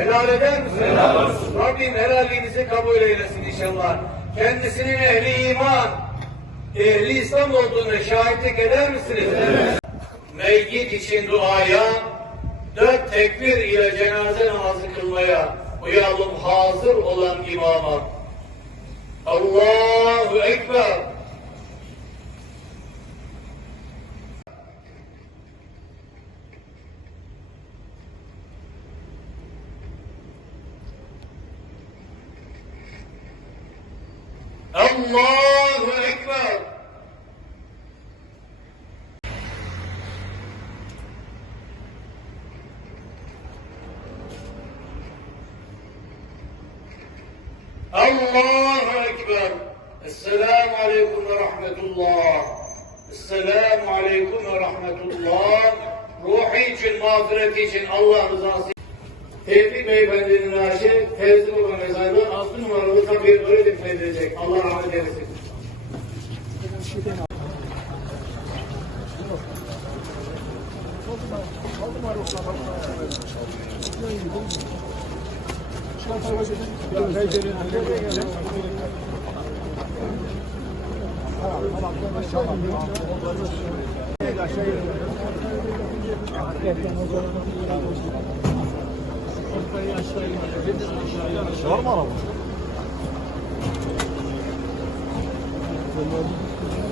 helal eder misiniz? Rabbim helalliğinizi kabul eylesin inşallah. Kendisinin ehli iman, ehli İslam olduğuna şahitlik eder misiniz? Meyyit için duaya, dört tekbir ile cenaze namazı kılmaya uyalım hazır olan imama. Allahu Ekber. Allahu Ekber. Allahu Ekber. Esselamu Aleyküm ve Rahmetullah. Esselamu Aleyküm ve Rahmetullah. Ruhi için, mağfireti için Allah rızası. Tevfik Beyefendi'nin naaşı Fevzi Baba mezarlığı 6 numaralı kapıya doğru defnedilecek. Allah rahmet eylesin. Var mı? Gracias.